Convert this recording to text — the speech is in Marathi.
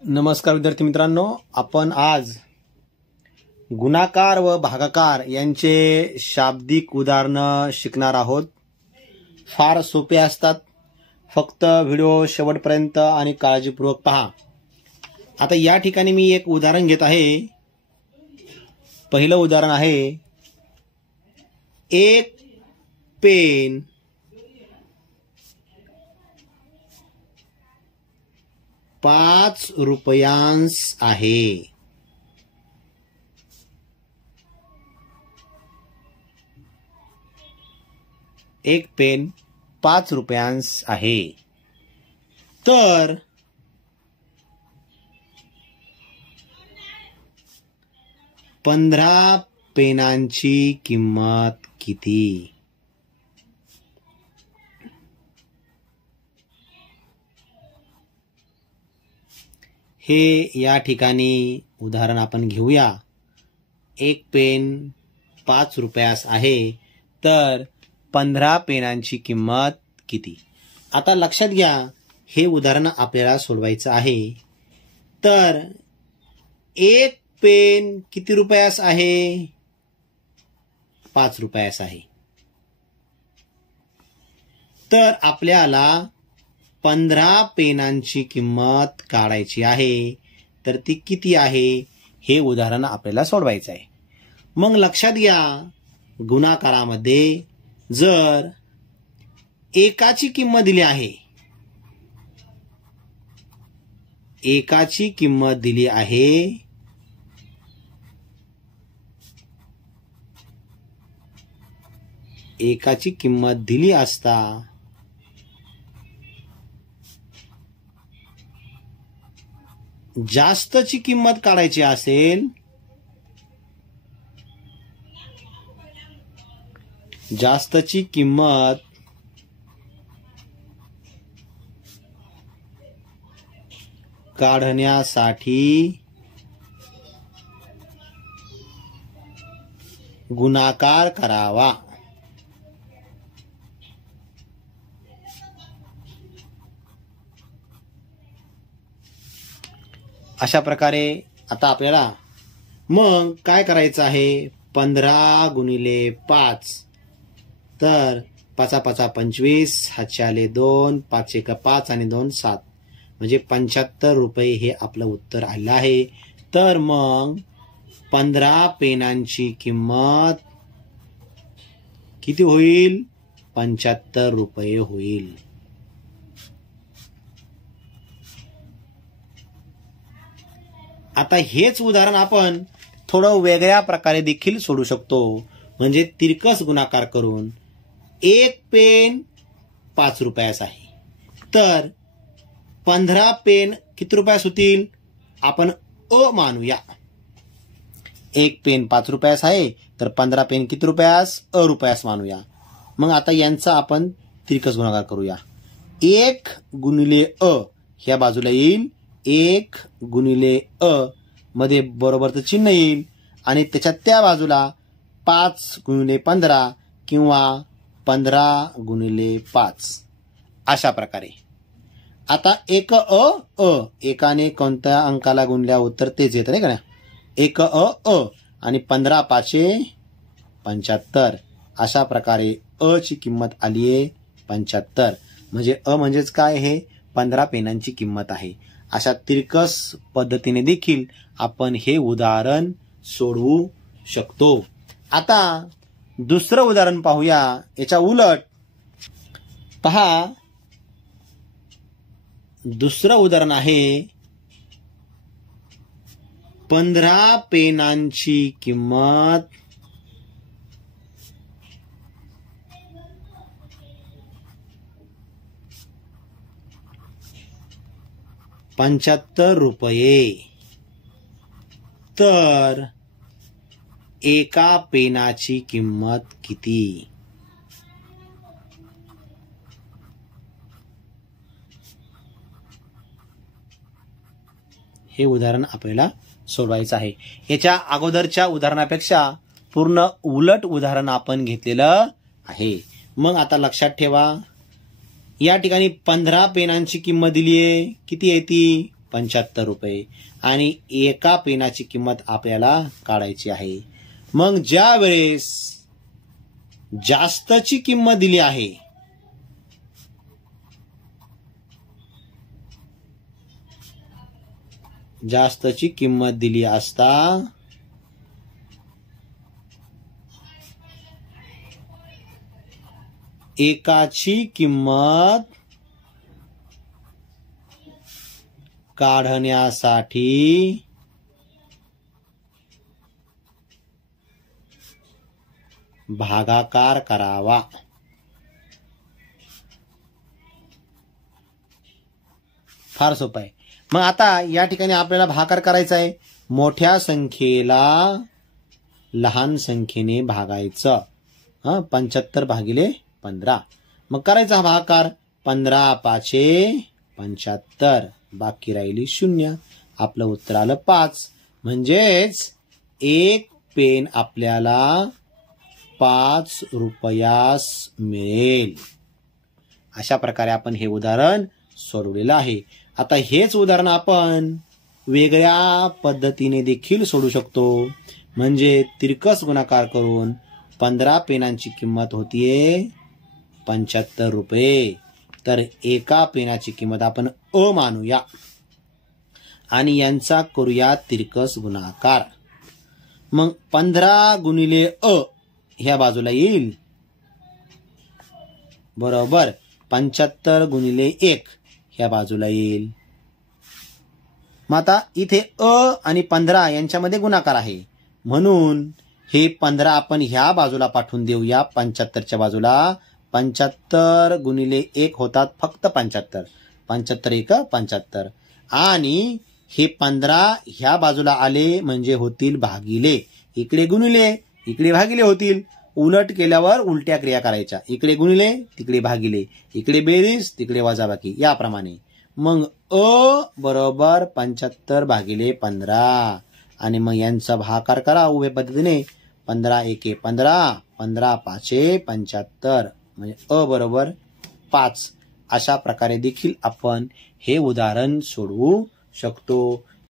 नमस्कार विद्यार्थी मित्रांनो, आपण आज गुणाकार व भागाकार यांचे शाब्दिक उदाहरणं शिकणार आहोत। फार सोपे असतात, फक्त व्हिडिओ शेवटपर्यंत आणि काळजीपूर्वक पहा। आता या ठिकाणी मी एक उदाहरण घेत आहे। पहिलं उदाहरण आहे, एक पेन 5 रुपयांस आहे। एक पेन 5 रुपयांस आहे, तर 15 पेनांची किंमत किती? हे या ठिकाणी उदाहरण आपण घेऊया। एक पेन 5 रुपयास आहे, तर 15 पेनांची किंमत किती? आता लक्षात घ्या, हे उदाहरण आपल्याला सोडवायचं आहे। तर एक पेन किती रुपयास आहे? 5 रुपयास आहे। तर आपल्याला 15 पेनांची किंमत काढायची आहे, तर ती किती आहे हे उदाहरण आपल्याला सोडवायचं आहे। मग लक्षात घ्या, गुणाकारामध्ये जर एकाची किंमत दिली आहे, एकाची किंमत दिली आहे, एकाची किंमत दिली असता जास्तची किंमत काढायची असेल, जास्तची किंमत काढण्यासाठी गुणाकार करावा। अशा प्रकारे आता आपल्याला मग काय करायचं आहे? 15 गुणिले 5, तर 5 5 25, 5 आले 2, 5 1 5 आणि 2 7, म्हणजे 75 रुपये हे आपलं उत्तर आलं आहे। तर मग 15 पेनांची किंमत किती होईल? 75 रुपये होईल। आता हेच उदाहरण आपण थोडं वेगळ्या प्रकारे देखील सोडू शकतो, म्हणजे तिरकस गुणाकार करून। एक पेन 5 रुपयास आहे, तर 15 पेन किती रुपयास होतील? आपण अ मानूया। एक पेन 5 रुपयास आहे, तर 15 पेन किती रुपयास? अ रुपयास मानूया। मग आता यांचा आपण तिरकस गुणाकार करूया। 1 गुणिले अ ह्या बाजूला येईल, 1 गुणिले अ मध्ये बरोबरचं चिन्ह येईल, आणि त्याच्या त्या बाजूला 5 गुणिले 15 किंवा 15 गुणिले 5 अशा प्रकारे। आता एक एकाने कोणत्या अंकाला गुणल्या उत्तर तेच येतं, नाही का? 1 आणि 15 5 75, अशा प्रकारे अ ची किंमत आली आहे 75। म्हणजे अ म्हणजेच काय? हे 15 पेनांची किंमत आहे। अशा तिरकस पद्धतीने देखील आपण हे उदाहरण सोडवू शकतो। आता दुसरं उदाहरण पाहूया। याच्या उलट पहा, दुसरं उदाहरण आहे, 15 पेनांची किंमत 75 रुपये, तर एका पेनाची किंमत किती? हे उदाहरण आपल्याला सोडवायचं आहे। याच्या अगोदरच्या उदाहरणापेक्षा पूर्ण उलट उदाहरण आपण घेतलेलं आहे। मग आता लक्षात ठेवा, या ठिकाणी 15 पेनांची किंमत दिली आहे, किती आहे ती? 75 रुपये आणि एका पेनाची किंमत आपल्याला काढायची आहे. मग ज्या वेळेस जास्तची किंमत दिली आहे, जास्तची किंमत दिली असता एकाची किंमत काढण्यासाठी भागाकार करावा. फार सोपं आहे. मग आता या ठिकाणी आपल्याला भागाकार करायचा आहे. मोठ्या संख्येला लहान संख्येने भागायचं. 75 भागिले 15. मग करायचा हा भागाकार. 15 पाचे 75, बाकी राहिली 0. आपलं उत्तर आलं 5. म्हणजेच एक पेन आपल्याला 5 रुपयास मिळेल. अशा प्रकारे आपण हे उदाहरण सोडवलेलं आहे. आता हेच उदाहरण आपण वेगळ्या पद्धतीने देखील सोडवू शकतो. म्हणजे तिरकस गुणाकार करून 15 पेनांची किंमत होतीये 75 रुपये. तर एका पेनाची किंमत आपण अ मानूया आणि यांचा करूया तिरकस गुणाकार. मग 15 गुणिले अ ह्या बाजूला येईल, बरोबर. 75 गुणिले 1 ह्या बाजूला येईल. मग आता इथे अ आणि 15 यांच्यामध्ये गुणाकार आहे, म्हणून हे 15 आपण ह्या बाजूला पाठवून देऊया 75च्या बाजूला. 75 गुणिले 1 होतात फक्त 75. 75 1 75. आणि हे 15 ह्या बाजूला आले म्हणजे होतील भागिले. इकडे गुणिले इकडे भागिले होतील. उलट केल्यावर उलट्या क्रिया करायच्या. इकडे गुणिले तिकडे भागिले, इकडे बेरीज तिकडे वजाबाकी, याप्रमाणे. मग अ बरोबर 75 भागिले 15 आणि मग यांचा भागाकार करा उभ्या पद्धतीने. 15 1 15, 15 पाचे 75, म्हणजे अ बरोबर 5. अशा प्रकारे देखील आपण हे उदाहरण सोडवू शकतो.